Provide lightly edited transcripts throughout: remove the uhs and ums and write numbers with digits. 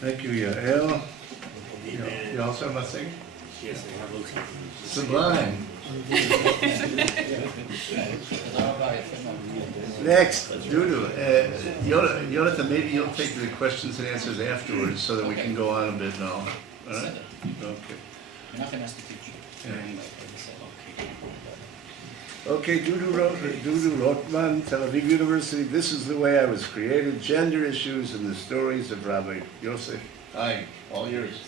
Thank you, Yael. You also must sing? Yes, I have also. Sublime. Next, Dudu. Yonatan, maybe you'll take the questions and answers afterwards so that we can go on a bit now. All right? Okay. Nothing has to teach you. Okay, Dudu Rotman, Tel Aviv University. This is the way I was created. Gender issues and the stories of Rabbi Yosef. Hi, all yours.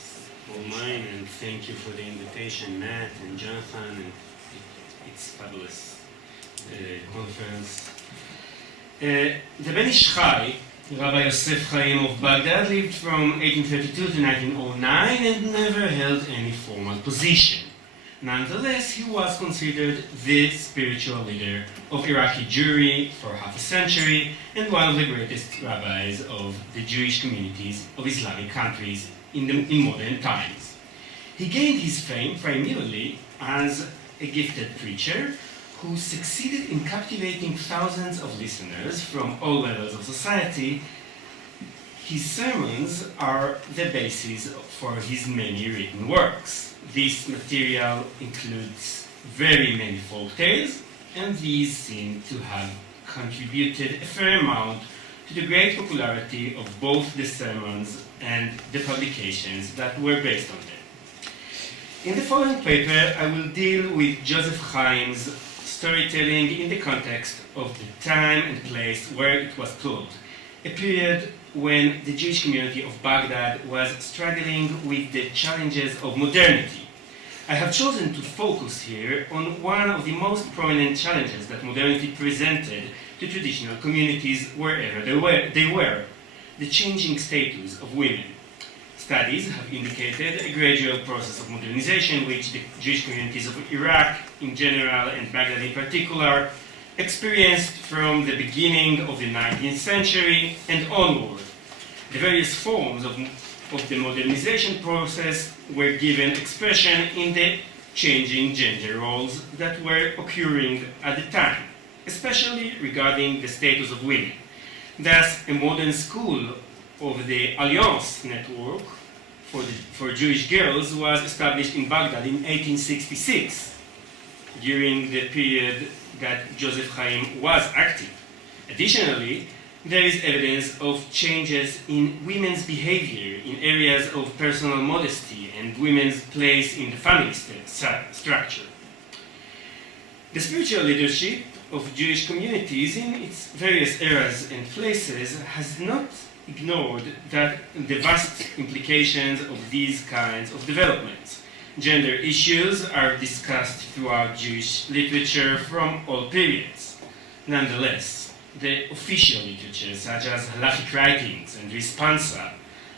All mine, and thank you for the invitation, Matt and Jonathan. And it's fabulous conference. The Ben Ish Chai, Rabbi Yosef Chaim of Baghdad, lived from 1832 to 1909 and never held any formal position. Nonetheless, he was considered the spiritual leader of Iraqi Jewry for half a century and one of the greatest rabbis of the Jewish communities of Islamic countries in modern times. He gained his fame primarily as a gifted preacher who succeeded in captivating thousands of listeners from all levels of society. His sermons are the basis for his many written works. This material includes very many folk tales, and these seem to have contributed a fair amount to the great popularity of both the sermons and the publications that were based on them. In the following paper, I will deal with Joseph Chaim's storytelling in the context of the time and place where it was told, a period when the Jewish community of Baghdad was struggling with the challenges of modernity. I have chosen to focus here on one of the most prominent challenges that modernity presented to traditional communities wherever they were, the changing status of women. Studies have indicated a gradual process of modernization which the Jewish communities of Iraq in general and Baghdad in particular experienced from the beginning of the 19th century and onward. The various forms of the modernization process were given expression in the changing gender roles that were occurring at the time, especially regarding the status of women. Thus, a modern school of the Alliance network for Jewish girls was established in Baghdad in 1866, during the period that Joseph Chaim was active. Additionally, there is evidence of changes in women's behavior in areas of personal modesty and women's place in the family structure. The spiritual leadership of Jewish communities in its various eras and places has not ignored that the vast implications of these kinds of developments. Gender issues are discussed throughout Jewish literature from all periods. Nonetheless, the official literature, such as halachic writings and responsa,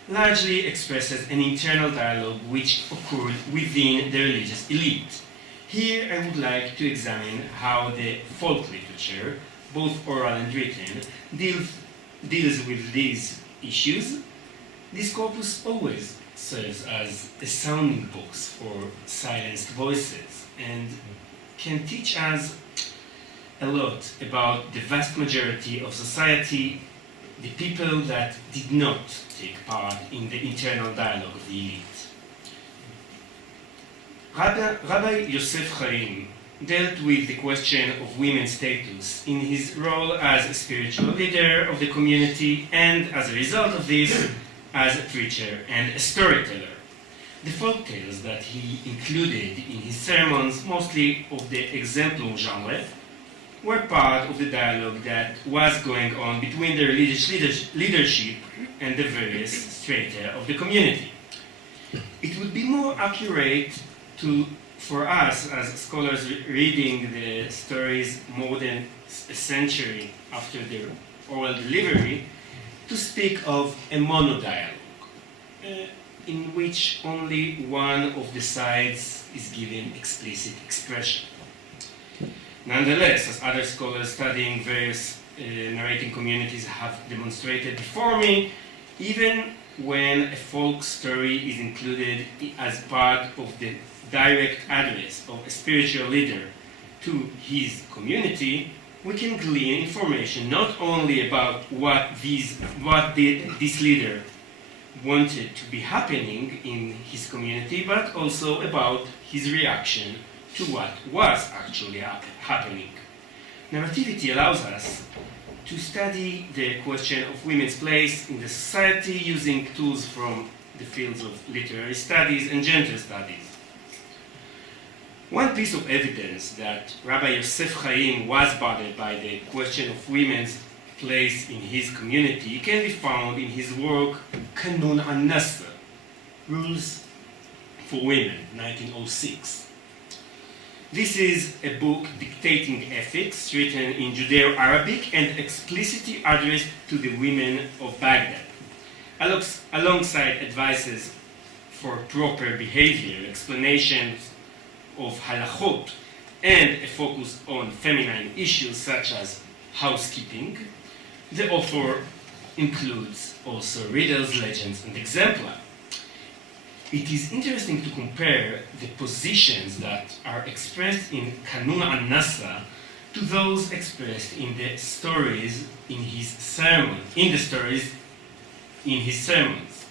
largely expresses an internal dialogue which occurred within the religious elite. Here I would like to examine how the folk literature, both oral and written, deals with these issues. This corpus always serves as a sounding box for silenced voices and can teach us a lot about the vast majority of society, the people that did not take part in the internal dialogue of the elite. Rabbi Yosef Chaim dealt with the question of women's status in his role as a spiritual leader of the community and, as a result of this, as a preacher and a storyteller. The folk tales that he included in his sermons, mostly of the exemplum genre, were part of the dialogue that was going on between the religious leadership and the various strata of the community. It would be more accurate for us as scholars reading the stories more than a century after their oral delivery to speak of a monodialogue, in which only one of the sides is given explicit expression. Nonetheless, as other scholars studying various narrating communities have demonstrated before me, even when a folk story is included as part of the direct address of a spiritual leader to his community, we can glean information not only about what this leader wanted to be happening in his community, but also about his reaction to what was actually happening. Narrativity allows us to study the question of women's place in the society using tools from the fields of literary studies and gender studies. One piece of evidence that Rabbi Yosef Chaim was bothered by the question of women's place in his community can be found in his work Kanun An-Nasr, Rules for Women, 1906. This is a book dictating ethics written in Judeo-Arabic and explicitly addressed to the women of Baghdad, alongside advices for proper behavior, explanations of halachot, and a focus on feminine issues such as housekeeping. The author includes also riddles, legends, and exemplar. It is interesting to compare the positions that are expressed in Kanun An-Nasr to those expressed in the stories in his sermons.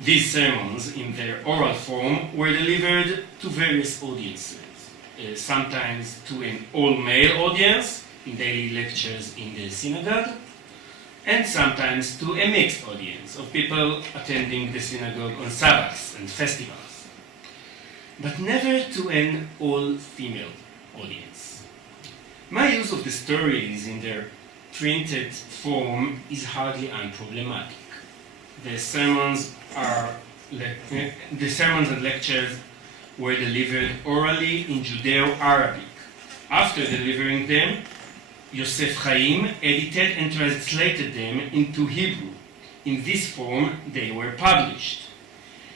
These sermons, in their oral form, were delivered to various audiences, sometimes to an all-male audience in daily lectures in the synagogue, and sometimes to a mixed audience of people attending the synagogue on Sabbaths and festivals, but never to an all-female audience. My use of the stories in their printed form is hardly unproblematic. The sermons and lectures were delivered orally in Judeo-Arabic. After delivering them, Yosef Chaim edited and translated them into Hebrew. In this form, they were published.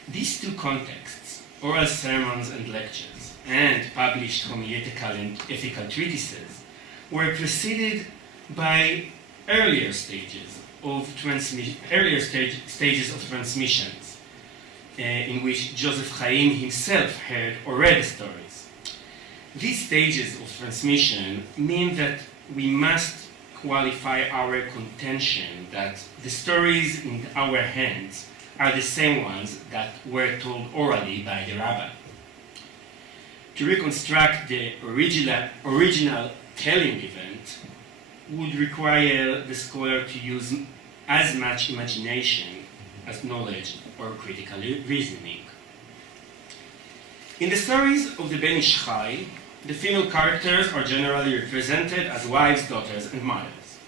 These two contexts, oral sermons and lectures, and published homiletical and ethical treatises, were preceded by earlier stages of transmissions, in which Joseph Chaim himself heard or read stories. These stages of transmission mean that we must qualify our contention that the stories in our hands are the same ones that were told orally by the rabbi. To reconstruct the original telling event would require the scholar to use as much imagination as knowledge or critical reasoning. In the stories of the Ben Ish Chai, the female characters are generally represented as wives, daughters, and mothers.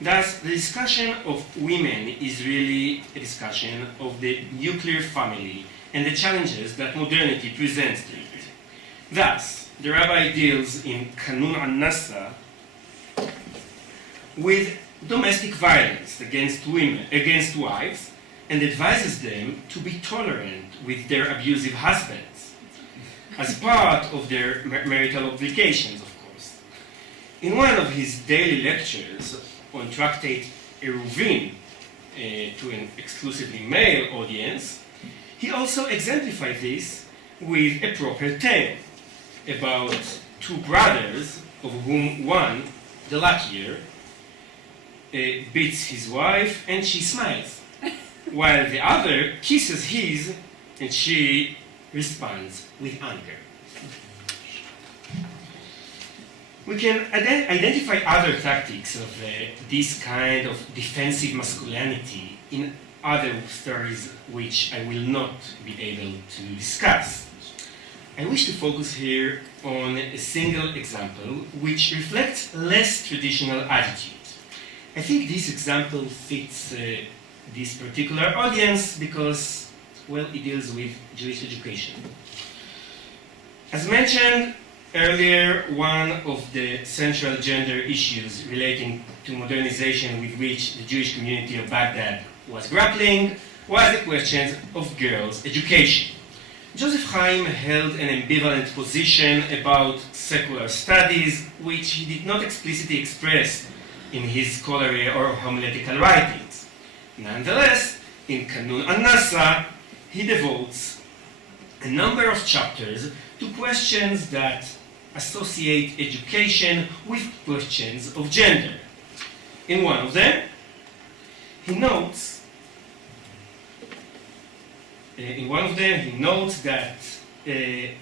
Thus, the discussion of women is really a discussion of the nuclear family and the challenges that modernity presents to it. Thus, the rabbi deals in Kanun An-Nasr with domestic violence against wives, and advises them to be tolerant with their abusive husbands, as part of their marital obligations, of course. In one of his daily lectures on Tractate Eruvin to an exclusively male audience, he also exemplified this with a proper tale about two brothers, of whom one, the luckier, beats his wife and she smiles, while the other kisses his and she responds with anger. We can identify other tactics of this kind of defensive masculinity in other stories which I will not be able to discuss. I wish to focus here on a single example which reflects less traditional attitudes. I think this example fits this particular audience because, well, it deals with Jewish education. As mentioned earlier, one of the central gender issues relating to modernization with which the Jewish community of Baghdad was grappling was the question of girls' education. Joseph Chaim held an ambivalent position about secular studies, which he did not explicitly express in his scholarly or homiletical writings. Nonetheless, in Kanun An-Nasr, he devotes a number of chapters to questions that associate education with questions of gender. In one of them, he notes In one of them, he notes that it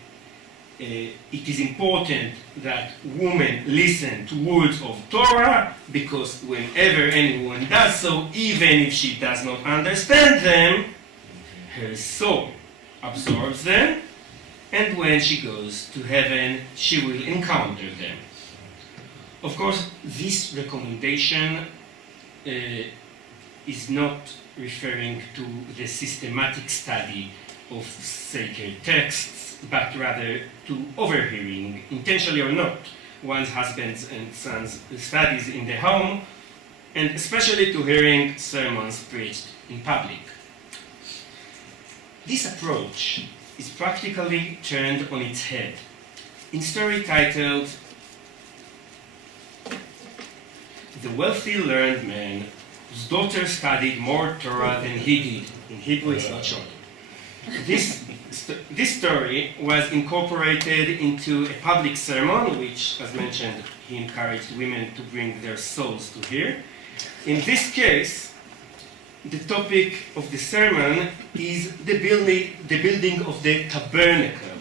is important that women listen to words of Torah, because whenever anyone does so, even if she does not understand them, her soul absorbs them, and when she goes to heaven, she will encounter them. Of course, this recommendation is not referring to the systematic study of sacred texts, but rather to overhearing, intentionally or not, one's husbands and sons' studies in the home, and especially to hearing sermons preached in public. This approach is practically turned on its head. In story titled "The Wealthy Learned Man Whose Daughter Studied More Torah Than He Did," in Hebrew it's not short. This story was incorporated into a public sermon, which, as mentioned, he encouraged women to bring their souls to hear. In this case, the topic of the sermon is the building of the tabernacle,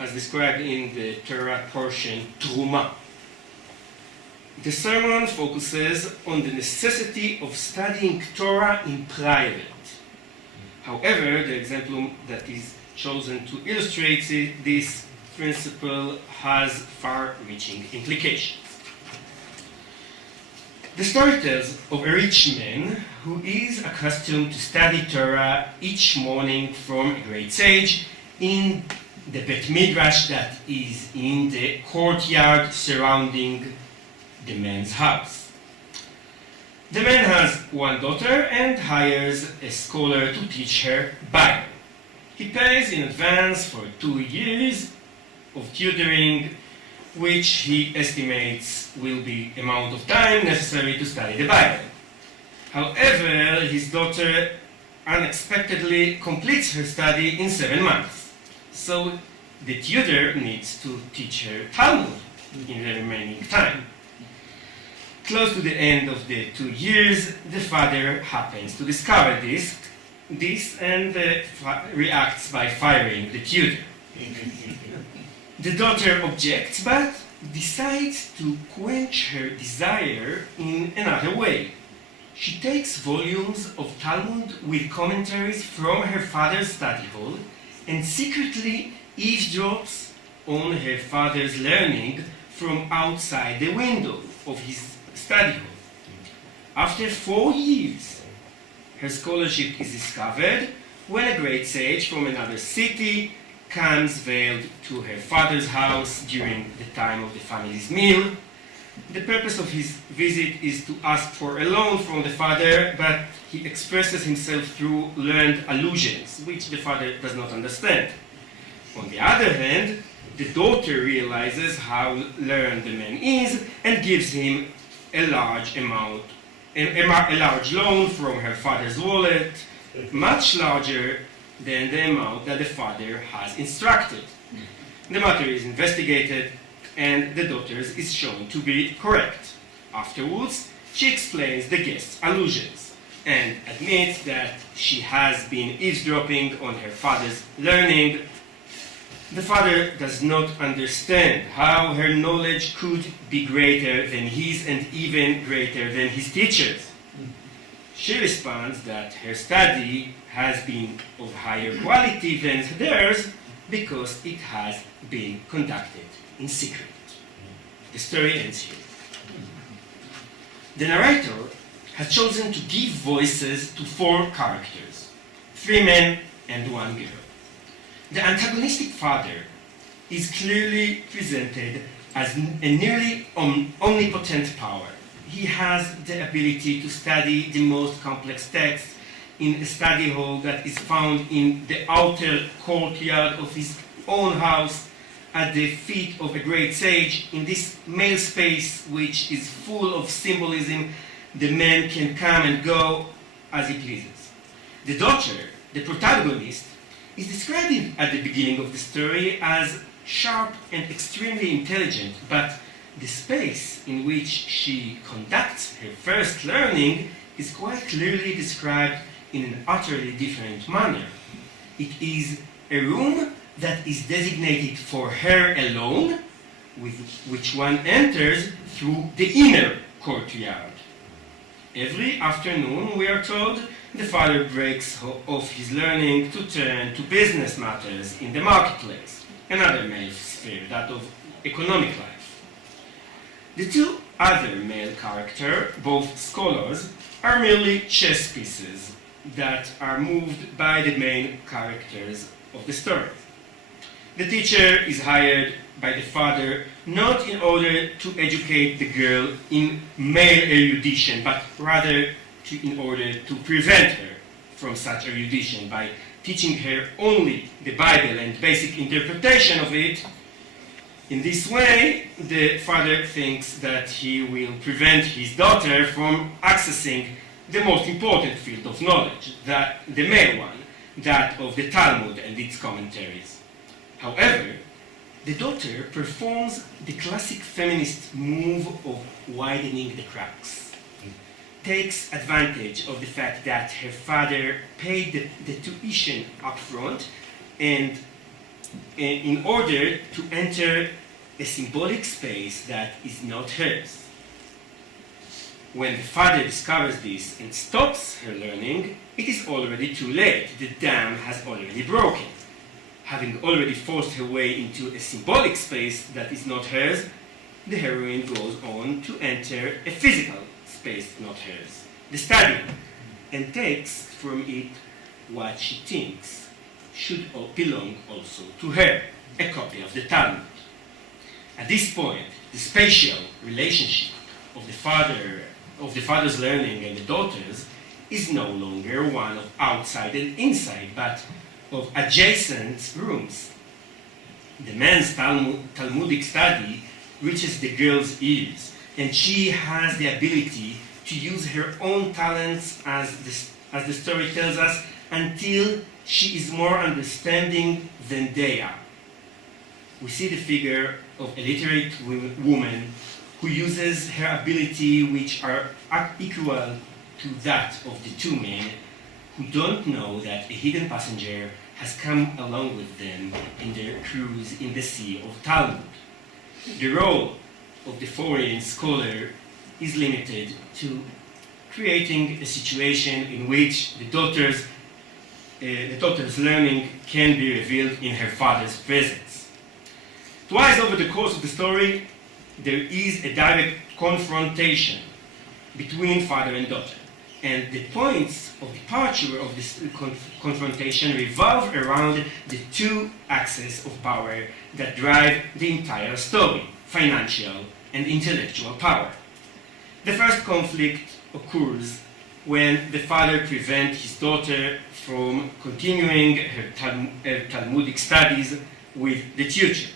as described in the Torah portion, Truma. The sermon focuses on the necessity of studying Torah in private. However, the example that is chosen to illustrate this principle has far-reaching implications. The story tells of a rich man who is accustomed to study Torah each morning from a great sage in the Bet Midrash that is in the courtyard surrounding the man's house. The man has one daughter and hires a scholar to teach her Bible. He pays in advance for 2 years of tutoring, which he estimates will be the amount of time necessary to study the Bible. However, his daughter unexpectedly completes her study in 7 months. So the tutor needs to teach her Talmud in the remaining time. Close to the end of the 2 years, the father happens to discover this and reacts by firing the tutor. The daughter objects, but decides to quench her desire in another way. She takes volumes of Talmud with commentaries from her father's study hall and secretly eavesdrops on her father's learning from outside the window of his study hall. After 4 years, her scholarship is discovered when a great sage from another city comes veiled to her father's house during the time of the family's meal. The purpose of his visit is to ask for a loan from the father, but he expresses himself through learned allusions, which the father does not understand. On the other hand, the daughter realizes how learned the man is and gives him a large loan from her father's wallet, much larger than the amount that the father has instructed. The matter is investigated, and the daughter is shown to be correct. Afterwards, she explains the guest's allusions and admits that she has been eavesdropping on her father's learning. The father does not understand how her knowledge could be greater than his and even greater than his teacher's. She responds that her study has been of higher quality than theirs because it has been conducted in secret. The story ends here. The narrator has chosen to give voices to 4 characters, 3 men and 1 girl. The antagonistic father is clearly presented as a nearly omnipotent power. He has the ability to study the most complex texts in a study hall that is found in the outer courtyard of his own house at the feet of a great sage. In this male space, which is full of symbolism, the man can come and go as he pleases. The daughter, the protagonist, is described at the beginning of the story as sharp and extremely intelligent, but the space in which she conducts her first learning is quite clearly described in an utterly different manner. It is a room that is designated for her alone, with which one enters through the inner courtyard. Every afternoon, we are told, the father breaks off his learning to turn to business matters in the marketplace, another male sphere, that of economic life. The two other male characters, both scholars, are merely chess pieces that are moved by the main characters of the story. The teacher is hired by the father not in order to educate the girl in male erudition, but rather in order to prevent her from such erudition by teaching her only the Bible and basic interpretation of it. In this way, the father thinks that he will prevent his daughter from accessing the most important field of knowledge, the male one, that of the Talmud and its commentaries. However, the daughter performs the classic feminist move of widening the cracks, takes advantage of the fact that her father paid the tuition up front and in order to enter a symbolic space that is not hers. When the father discovers this and stops her learning, it is already too late. The dam has already broken. Having already forced her way into a symbolic space that is not hers, the heroine goes on to enter a physical space not hers, the study, and takes from it what she thinks should belong also to her, a copy of the Talmud. At this point, the spatial relationship of the father's learning and the daughter's is no longer one of outside and inside, but of adjacent rooms. The man's Talmudic study reaches the girl's ears, and she has the ability to use her own talents, as the story tells us, until she is more understanding than they are. We see the figure of a literate woman who uses her ability, which are equal to that of the two men, who don't know that a hidden passenger has come along with them in their cruise in the sea of Talmud. The role of the foreign scholar is limited to creating a situation in which the daughter's learning can be revealed in her father's presence. Twice over the course of the story, there is a direct confrontation between father and daughter, and the points of departure of this confrontation revolve around the two axes of power that drive the entire story: financial and intellectual power. The first conflict occurs when the father prevents his daughter from continuing her Talmudic studies with the tutor.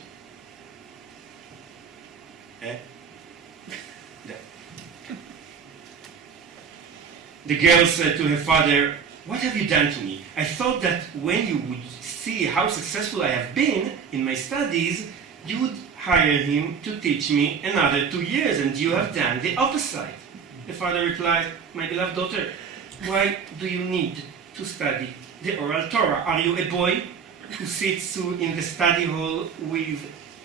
The girl said to her father, "What have you done to me? I thought that when you would see how successful I have been in my studies, you would hire him to teach me another 2 years, and you have done the opposite." The father replied, "My beloved daughter, why do you need to study the oral Torah? Are you a boy who sits in the study hall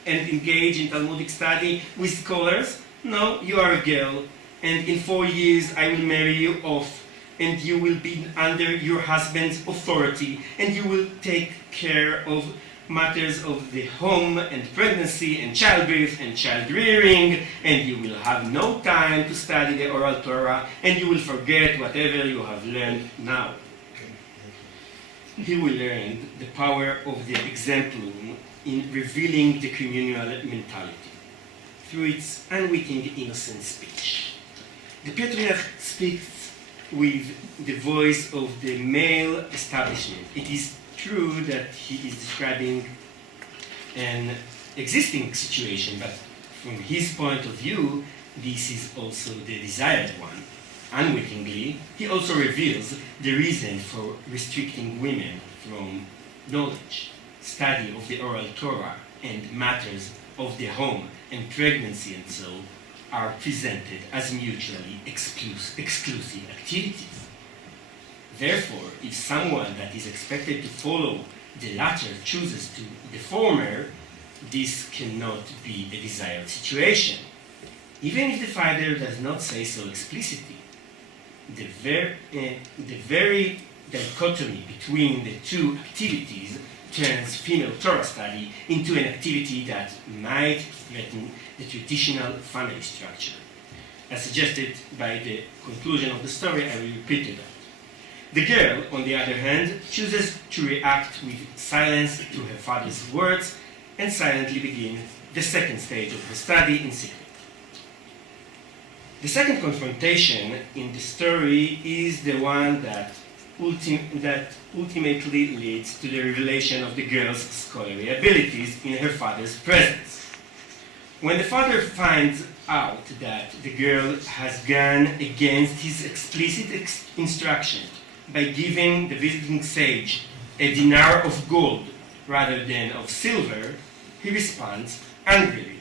and engage in Talmudic study with scholars? No, you are a girl, and in 4 years I will marry you off, and you will be under your husband's authority, and you will take care of matters of the home and pregnancy and childbirth and child rearing, and you will have no time to study the oral Torah, and you will forget whatever you have learned now." He will learn the power of the exemplum in revealing the communal mentality through its unwitting, innocent speech. The patriarch speaks with the voice of the male establishment. It is true that he is describing an existing situation, but from his point of view, this is also the desired one. Unwittingly, he also reveals the reason for restricting women from knowledge, study of the oral Torah, and matters of the home and pregnancy and so are presented as mutually exclusive activities. Therefore, if someone that is expected to follow the latter chooses to the former, this cannot be a desired situation. Even if the father does not say so explicitly, the very dichotomy between the two activities turns female Torah study into an activity that might threaten the traditional family structure. As suggested by the conclusion of the story, I will repeat that. The girl, on the other hand, chooses to react with silence to her father's words and silently begin the second stage of her study in secret. The second confrontation in the story is the one that ultimately leads to the revelation of the girl's scholarly abilities in her father's presence. When the father finds out that the girl has gone against his explicit instruction by giving the visiting sage a dinar of gold rather than of silver, he responds angrily.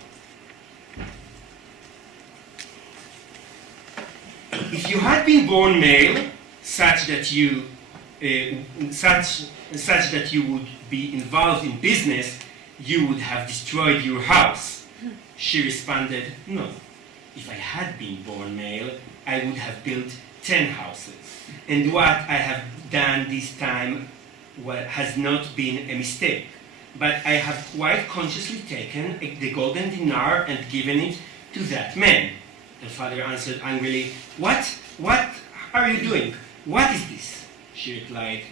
If you had been born male, such that you would be involved in business, you would have destroyed your house. She responded, no. If I had been born male, I would have built 10 houses. And what I have done this time has not been a mistake. But I have quite consciously taken the golden dinar and given it to that man. Her father answered angrily, What are you doing? What is this? She replied,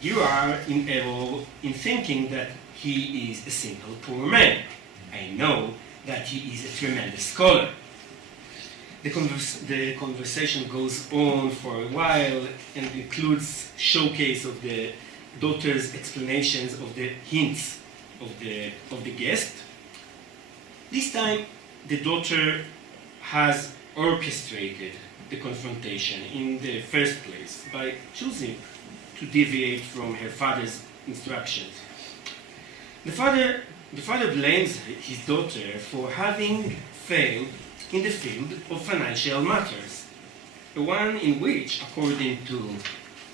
you are in error in thinking that he is a simple poor man. I know that he is a tremendous scholar. The conversation goes on for a while and includes showcase of the daughter's explanations of the hints of the guest. This time, the daughter has orchestrated the confrontation in the first place by choosing to deviate from her father's instructions. The father blames his daughter for having failed in the field of financial matters, the one in which, according to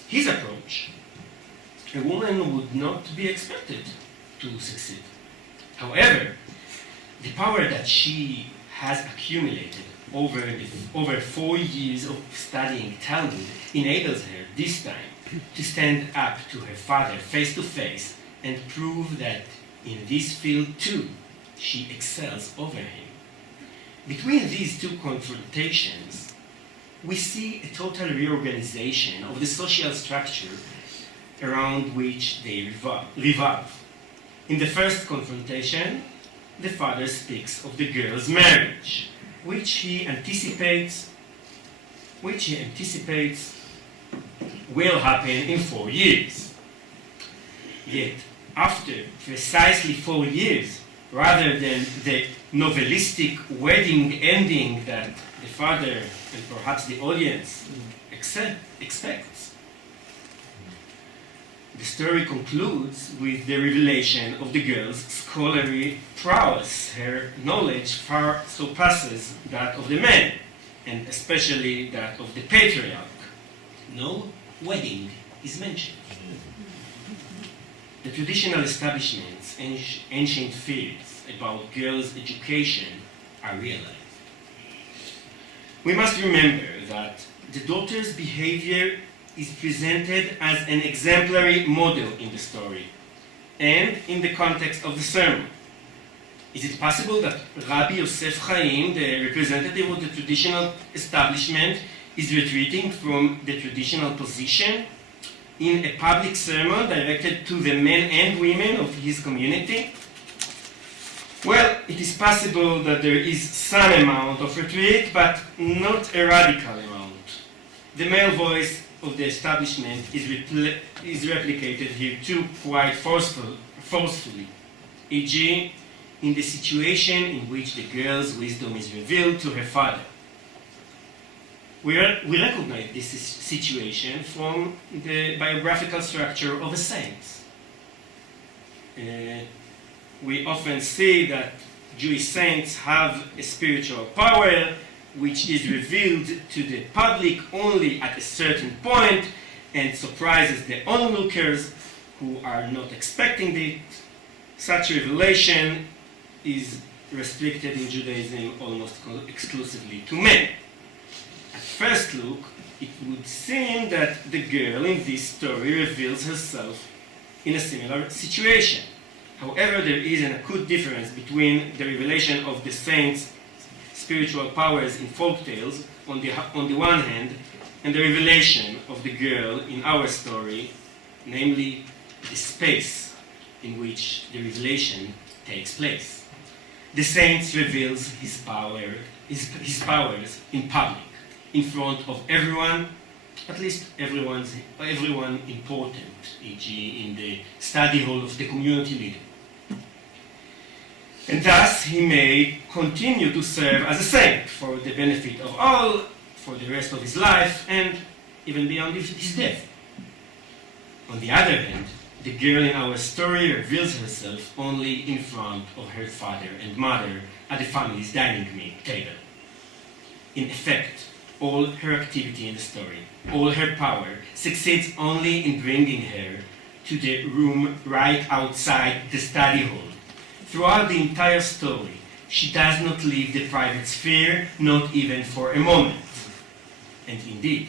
his approach, a woman would not be expected to succeed. However, the power that she has accumulated over 4 years of studying Talmud enables her this time to stand up to her father face to face and prove that in this field too she excels over him. Between these two confrontations, we see a total reorganization of the social structure around which they revolve. In the first confrontation, the father speaks of the girl's marriage, which he anticipates will happen in 4 years. Yet, after precisely 4 years, rather than the novelistic wedding ending that the father and perhaps the audience expects, the story concludes with the revelation of the girl's scholarly prowess. Her knowledge far surpasses that of the man, and especially that of the patriarch. No wedding is mentioned. The traditional establishment's ancient fears about girls' education are realized. We must remember that the daughter's behavior is presented as an exemplary model in the story and in the context of the sermon. Is it possible that Rabbi Yosef Chaim, the representative of the traditional establishment, is retreating from the traditional position in a public sermon directed to the men and women of his community? Well, it is possible that there is some amount of retreat, but not a radical amount. The male voice of the establishment is replicated here too quite forcefully, e.g., in the situation in which the girl's wisdom is revealed to her father. We recognize this situation from the biographical structure of a saint. We often see that Jewish saints have a spiritual power which is revealed to the public only at a certain point, and surprises the onlookers who are not expecting it. Such revelation is restricted in Judaism almost exclusively to men. At first look, it would seem that the girl in this story reveals herself in a similar situation. However, there is an acute difference between the revelation of the saints' spiritual powers in folk tales on the one hand, and the revelation of the girl in our story, namely the space in which the revelation takes place. The saints reveals his powers in public, in front of everyone, at least everyone important, e.g. in the study hall of the community leader. And thus he may continue to serve as a saint for the benefit of all, for the rest of his life, and even beyond his death. On the other hand, the girl in our story reveals herself only in front of her father and mother at the family's dining table. In effect, all her activity in the story, all her power, succeeds only in bringing her to the room right outside the study hall. Throughout the entire story, she does not leave the private sphere, not even for a moment. And indeed,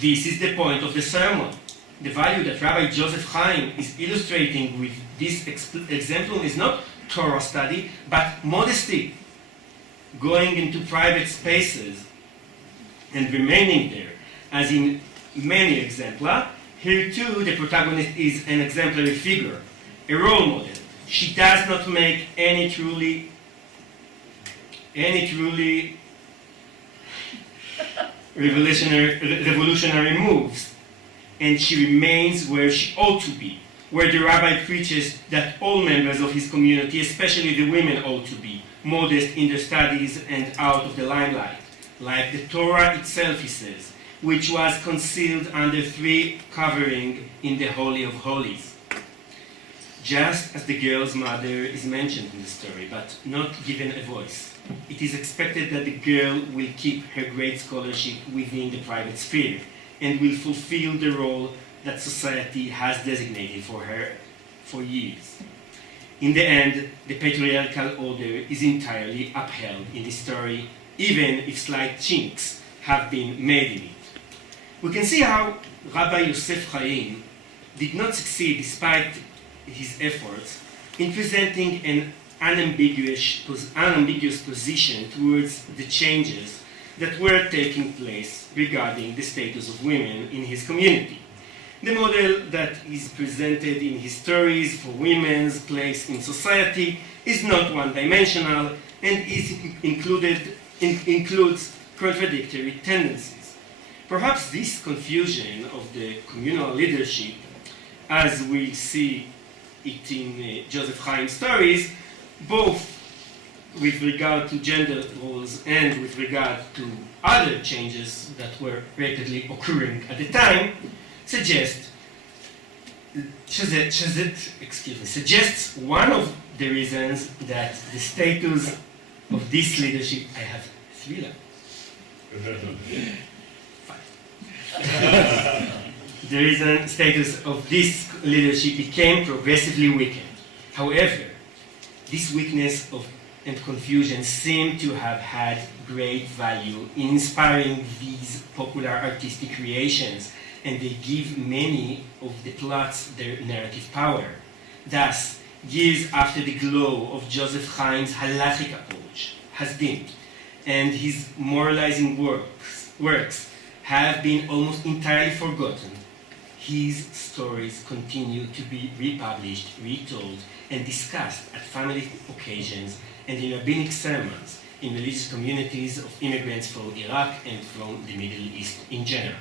this is the point of the sermon. The value that Rabbi Joseph Chaim is illustrating with this example is not Torah study, but modesty, going into private spaces and remaining there. As in many exemplars, here too the protagonist is an exemplary figure, a role model. She does not make any truly revolutionary moves, and she remains where she ought to be, where the rabbi preaches that all members of his community, especially the women, ought to be modest in their studies and out of the limelight, like the Torah itself, he says, which was concealed under 3 covering in the Holy of Holies. Just as the girl's mother is mentioned in the story, but not given a voice, it is expected that the girl will keep her great scholarship within the private sphere and will fulfill the role that society has designated for her for years. In the end, the patriarchal order is entirely upheld in the story, even if slight chinks have been made in it. We can see how Rabbi Yosef Chaim did not succeed despite his efforts in presenting an unambiguous position towards the changes that were taking place regarding the status of women in his community. The model that is presented in his stories for women's place in society is not one-dimensional and includes contradictory tendencies. Perhaps this confusion of the communal leadership, as we see it in Joseph Chaim's stories, both with regard to gender roles and with regard to other changes that were rapidly occurring at the time, suggests one of the reasons that the status of this leadership, I have 3 the reason status of this leadership became progressively weakened. However, this weakness and confusion seem to have had great value in inspiring these popular artistic creations, and they give many of the plots their narrative power. Thus, years after the glow of Joseph Chaim's halachic approach has dimmed, and his moralizing works have been almost entirely forgotten, his stories continue to be republished, retold, and discussed at family occasions and in rabbinic sermons in religious communities of immigrants from Iraq and from the Middle East in general.